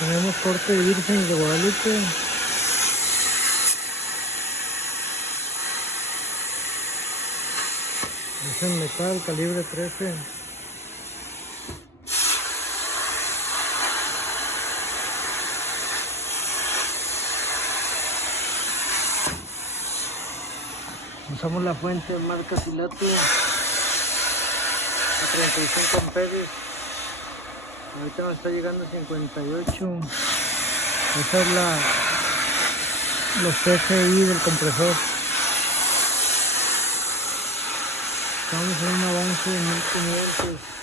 Tenemos corte de virgen de Guadalupe. Es en metal, calibre 13. Usamos la fuente marca Filato a 35 amperes. Ahorita nos está llegando a 58. Esta es los PSI del compresor. Estamos en un avance de 1500.